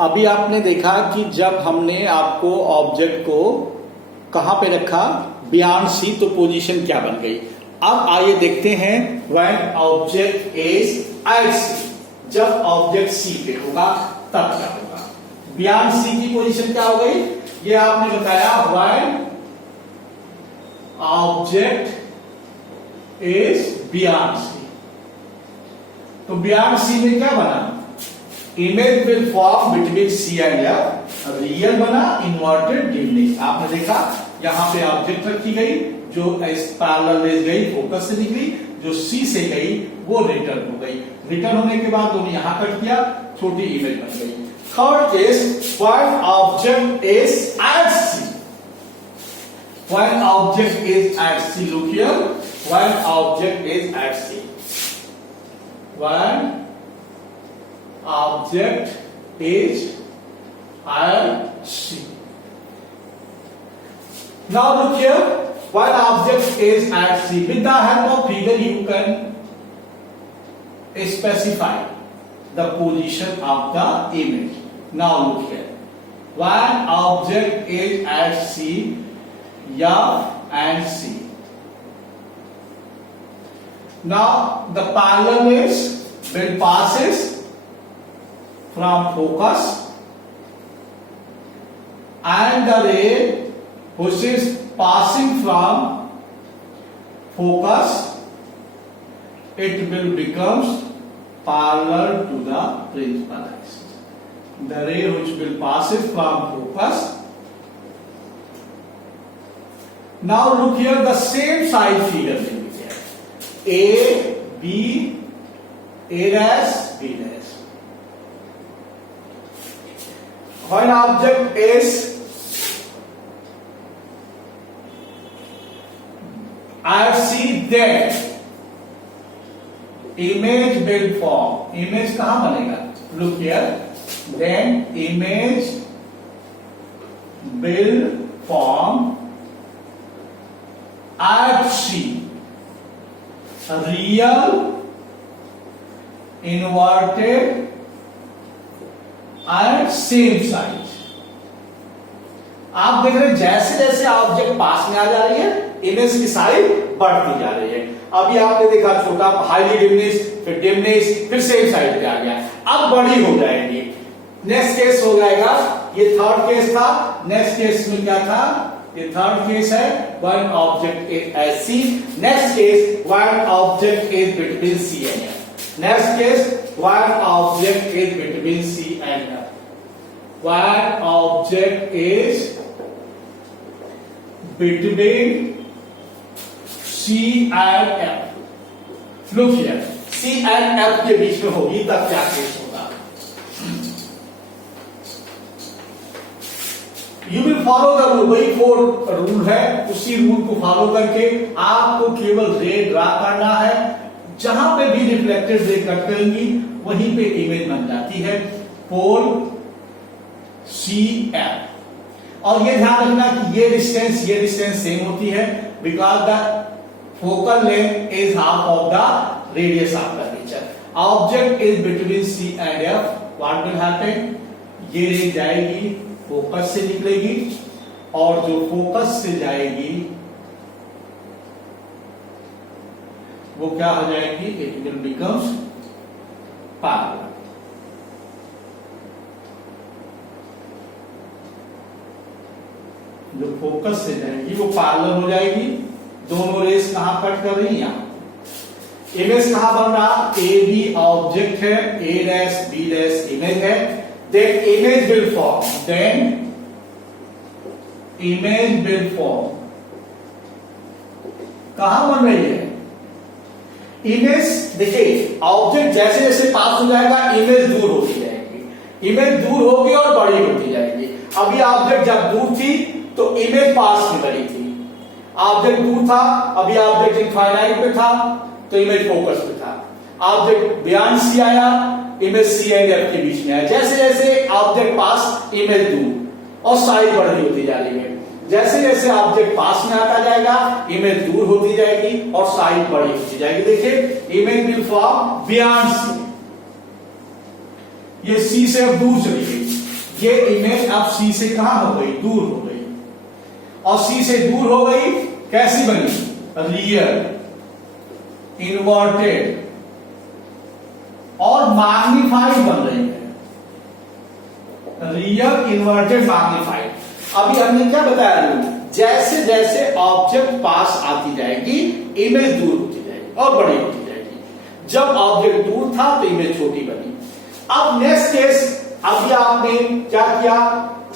अभी आपने देखा कि जब हमने आपको ऑब्जेक्ट को कहां पे रखा, बियॉन्ड सी, तो पोजीशन क्या बन गई। अब आइए देखते हैं व्हेन ऑब्जेक्ट इज एट सी, जब ऑब्जेक्ट सी पे होगा तब क्या होगा। बियॉन्ड सी की पोजीशन क्या हो गई, ये आपने बताया when object is beyond C. तो बियॉन्ड सी में क्या बना, image will form between C and F, real बना, इन्वर्टेड डिमनिश। आपने देखा यहां पे ऑब्जेक्ट रखी गई जो पैरेलल रेज गई, फोकस से निकली, जो सी से गई वो रिटर्न हो गई। रिटर्न होने के बाद उन्होंने यहां कट किया, छोटी इमेज बन गई। Third case, when object is at C, when object is at C, look here, when object is at C, when object is at C. Now look here, while object is at C, with the help of figure you can specify the position of the image. Now look here, when object is at C, F and C. Now the parallel is when passes from focus and the ray which is passing from focus, it will becomes parallel to the principal axis. The ray which will passes from focus. Now look here, the same side figure will be there. A, B, A dash, B dash. When object is at C, then image will form. Image कहां बनेगा? Look here. Then image will form at C. Real, inverted and same size. आप देख रहे हैं जैसे जैसे object पास में आ जा रही है, इमेज की साइज बढ़ती जा रही है। अभी आपने देखा छोटा, हाईली डिमिनिश, फिर डिमिनिश, फिर सेम साइज पे आ गया, अब बड़ी हो जाएगी। नेक्स्ट केस हो जाएगा, ये थर्ड केस था, नेक्स्ट केस में क्या था, ये थर्ड केस है when object is at C. Next case when object is between C and F. Next case, when object is between C and F. When object is between C and F. Look here, C and F के बीच में होगी तब क्या case होगा। You will follow the rule, वही 4 rule है, उसी rule को फॉलो करके आपको केवल रे ड्रा करना है। जहां पे भी रिफ्लेक्टेड रे कट करेंगी वहीं पे इमेज बन जाती है पोल सी एफ। और ये ध्यान रखना कि ये डिस्टेंस सेम होती है, because the focal length is half of the radius of the curvature. Object is between C and F, what will happen, ये रे जाएगी, फोकस से निकलेगी, और जो फोकस से जाएगी वो क्या हो जाएगी, इट विल बिकम्स पैरेलल। जो फोकस से जाएगी वो पैरेलल हो जाएगी। दोनों रेस कहां कट कर रही हैं, यहां। इमेज कहां बन रहा, ए बी ऑब्जेक्ट है, A dash B dash image है। Then image will form, then image will form कहां बन रही है, इमेज। देखिए ऑब्जेक्ट जैसे जैसे पास हो जाएगा इमेज दूर होती जाएगी, इमेज दूर होगी और बड़ी होती जाएगी। अभी ऑब्जेक्ट जब दूर थी तो इमेज पास में बड़ी थी, ऑब्जेक्ट दूर था, अभी ऑब्जेक्ट इनफाइनाइट पे था तो इमेज फोकस पे था। ऑब्जेक्ट बियॉन्ड सी आया, इमेज सी एंड एफ के बीच में आया। जैसे जैसे ऑब्जेक्ट पास, इमेज दूर, और साइज बढ़ी होती जा रही है। जैसे जैसे ऑब्जेक्ट पास में आता जाएगा इमेज दूर होती जाएगी और साइज बड़ी होती जाएगी। देखिए image will form beyond C, ये सी से अब दूर चली गई, ये इमेज अब सी से कहां हो गई, दूर हो गई, और सी से दूर हो गई, कैसी बनी, रियल, इन्वर्टेड और मैग्नीफाइड बन रही है, रियल इन्वर्टेड मैग्नीफाइड। अभी हमने क्या बताया, जैसे जैसे ऑब्जेक्ट पास आती जाएगी इमेज दूर होती जाएगी और बड़ी होती जाएगी। जब ऑब्जेक्ट दूर था तो इमेज छोटी बनी। अब नेक्स्ट केस, अभी आपने क्या किया,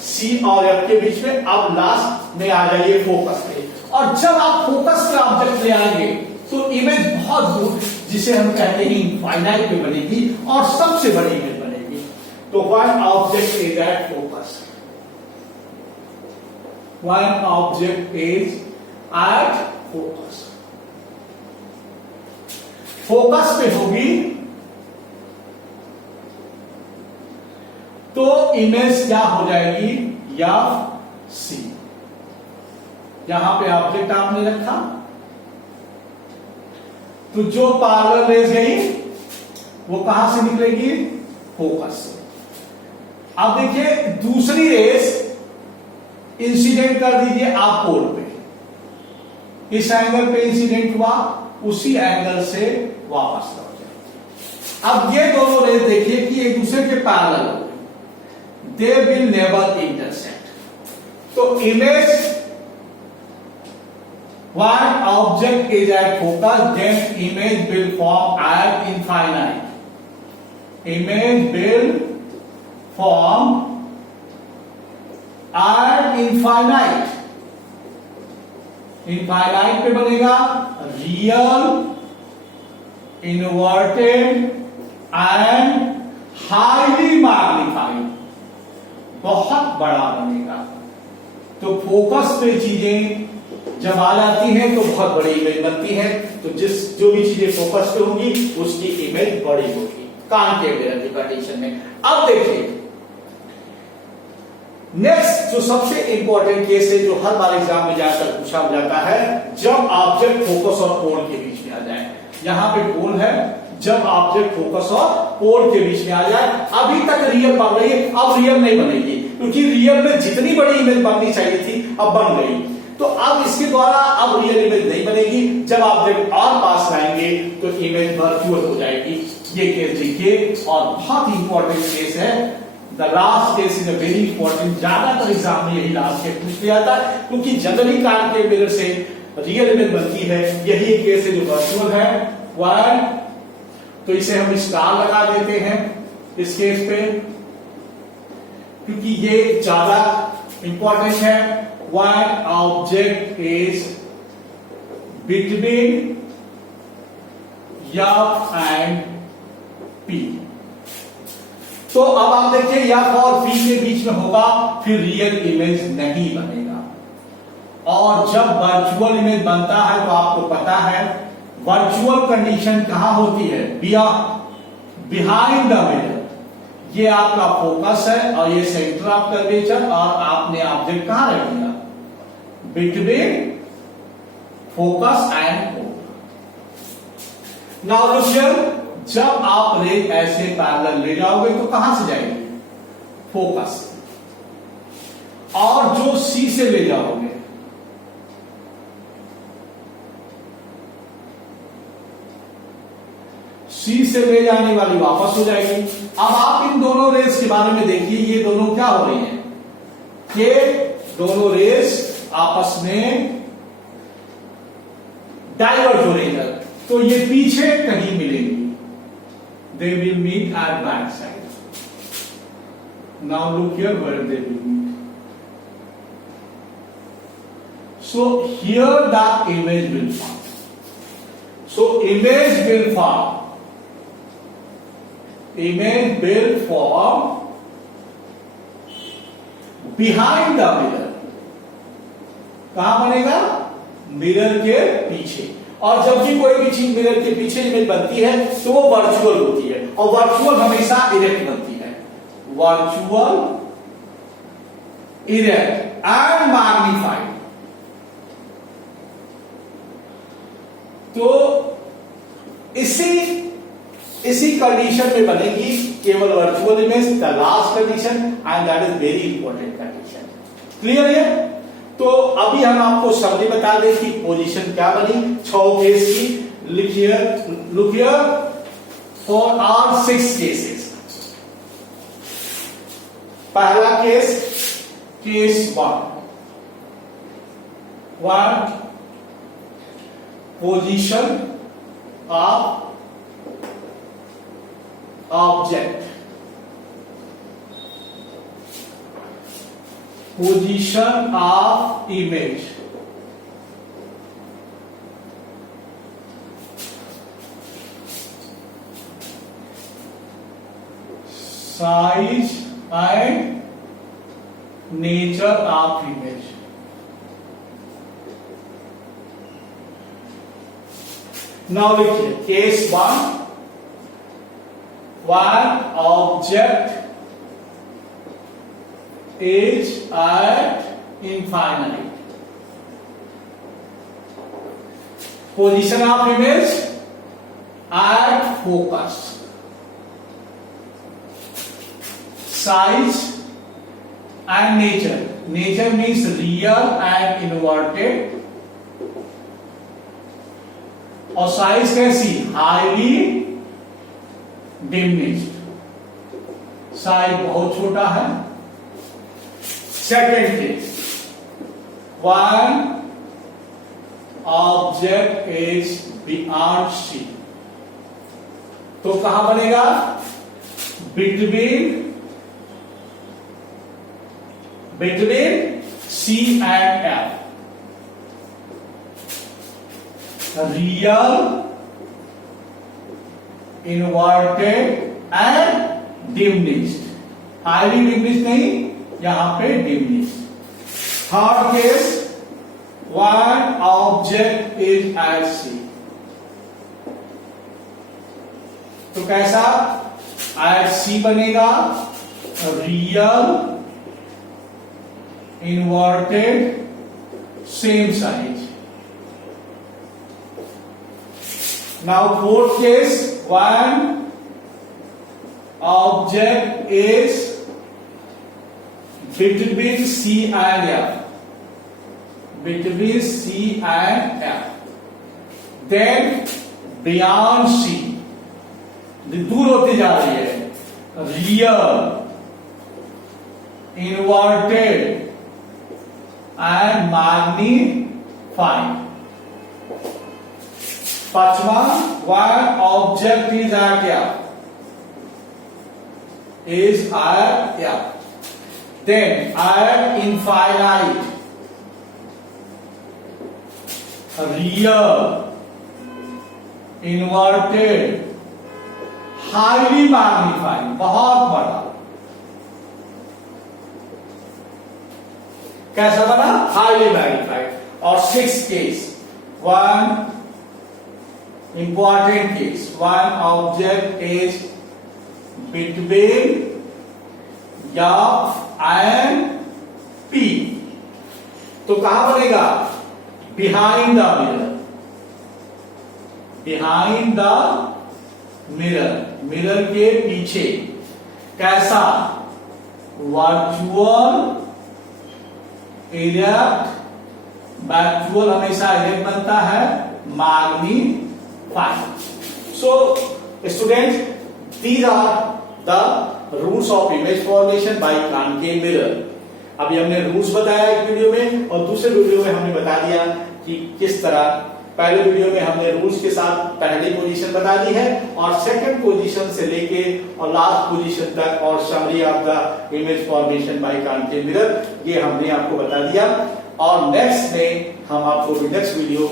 सी और एफ के बीच में, अब लास्ट में आ जाइए फोकस पे, और जब आप फोकस पे ऑब्जेक्ट ले आएंगे तो इमेज बहुत दूर, जिसे हम कहते हैं इनफाइनाइट पे बनेगी और सबसे बड़ी इमेज बनेगी। तो one object is at focus, one object is at focus, focus पे होगी तो इमेज क्या हो जाएगी, या सी। यहां पे ऑब्जेक्ट आपने रखा तो जो पैरेलल रेज गई वो कहां से निकलेगी, फोकस से। अब देखिए दूसरी रेज इंसिडेंट कर दीजिए आप पोल पे, इस एंगल पे इंसिडेंट हुआ, उसी एंगल से वापस लौट जाए। अब ये दोनों रेज देखिए कि एक दूसरे के पैरेलल हो गए, दे विल नेवर इंटरसेक्ट। तो image, one object is at focus, then image will form at infinite, image will form at infinite, infinite पे बनेगा real, inverted and highly magnified, बहुत बड़ा बनेगा। तो फोकस पे चीजें जब आ जाती हैं तो बहुत बड़ी इमेज बनती है। तो जो भी चीजें फोकस पे होंगी उसकी इमेज बड़ी होगी कॉन्केव मिरर की कंडीशन में। अब देखिए नेक्स्ट जो सबसे इंपॉर्टेंट केस है, जो हर बार एग्जाम में जाकर पूछा जाता है, जब ऑब्जेक्ट फोकस और पोल के बीच में आ जाए। यहां पे पोल है, जब ऑब्जेक्ट फोकस और पोल के बीच में आ जाए, अभी तक रियल बन रही है, अब रियल नहीं बनेगी, क्योंकि रियल में जितनी बड़ी इमेज बननी चाहिए थी अब बन गई। तो अब इसके द्वारा अब रियल इमेज नहीं बनेगी। जब ऑब्जेक्ट और पास लाएंगे तो इमेज वर्चुअल हो जाएगी। ये केस देखिए, और बहुत ही इंपॉर्टेंट केस है। The last case is a very important, ज्यादातर एग्जाम में यही लास्ट केस पूछ लिया जाता है, क्योंकि जनरली कॉन्केव मिरर से रियल इमेज बनती है। यही एक केस है जो वर्चुअल है। वन, तो इसे हम स्टार लगा देते हैं इस केस पे, क्योंकि ये ज्यादा इंपॉर्टेंट है। One object is between F and P। तो अब आप देखिए F और P के बीच में होगा, फिर रियल इमेज नहीं बनेगा। और जब वर्चुअल इमेज बनता है तो आपको पता है वर्चुअल कंडीशन कहां होती है, बिहाइंड द मिरर। ये आपका फोकस है और ये सेंटर ऑफ कर्वेचर, और आपने ऑब्जेक्ट कहां रख दिया, between focus and pole. Now look here, जब आप रे ऐसे पैरेलल ले जाओगे तो कहां से जाएगी, फोकस से, और जो सी से ले जाओगे सी से ले जाने वाली वापस हो जाएगी। अब आप इन दोनों रेस के बारे में देखिए, ये दोनों क्या हो रही हैं, ये दोनों रेस आपस में डाइवर्ट हो रही है, तो ये पीछे कहीं मिलेंगी, they will meet at back side. Now look here where they will meet. So here the image will form, so image will form, image will form behind the mirror। कहां बनेगा, मिरर के पीछे। और जब भी कोई भी चीज मिरर के पीछे इमेज बनती है तो वो वर्चुअल होती है, और वर्चुअल हमेशा इरेक्ट बनती है, वर्चुअल इरेक्ट एंड मैग्नीफाइड। तो इसी इसी कंडीशन में बनेगी केवल virtual image, the last condition, and that is very important condition. Clear है? तो अभी हम आपको समरी बता दें कि पोजीशन क्या बनी 6 केस की। Look here for are 6 cases. पहला case, case 1 position of object, position of image, size and nature of image. Now look here, case 1, one object is at infinity. Position of image at focus. Size and nature. Nature means real and inverted. और size कैसी? Highly diminished, size बहुत छोटा है। Second case, one object is beyond C, तो कहां बनेगा? Between C and F. Real, inverted and diminished. Highly diminished नहीं, यहां पे diminished. Third case, one object is at C, तो कैसा? एट सी बनेगा real, inverted, same size. Now fourth case, one object is between C and F. Between C and F. Then beyond C, दूर होती जा रही है, real, inverted and magnified. पांचवा, one object is at F, is at F, then at infinite, real, inverted, highly magnified, बहुत बड़ा। कैसा बना? Highly magnified. और six case, one important case, one object is between F and P, तो कहां बनेगा? behind the mirror, behind the mirror, mirror के पीछे। कैसा? वर्चुअल, इरेक्ट, वर्चुअल हमेशा इरेक्ट बनता है, magnified. So, students, these are the rules of image formation by concave mirror. अभी हमने रूल्स बताया एक वीडियो में, और दूसरे वीडियो में हमने बता दिया कि किस तरह। पहले वीडियो में हमने रूल्स के साथ पहली पोजीशन बता दी है, और सेकंड पोजीशन से लेके और लास्ट पोजीशन तक, और summary of the image formation by concave mirror, ये हमने आपको बता दिया। और नेक्स्ट में हम आपको next video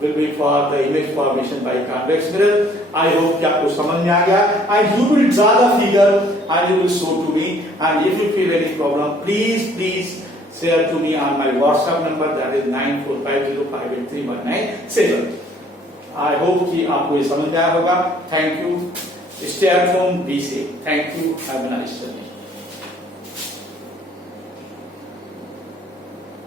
will be for the image formation by convex mirror. I hope कि आपको समझ में आ गया, and you will draw the figure and you will show to me, and if you feel any problem, please share to me on my WhatsApp number, that is 9450583197. I hope कि आपको ये समझ में आया होगा। Thank you. Stay at home, be safe. Thank you. Have a nice day.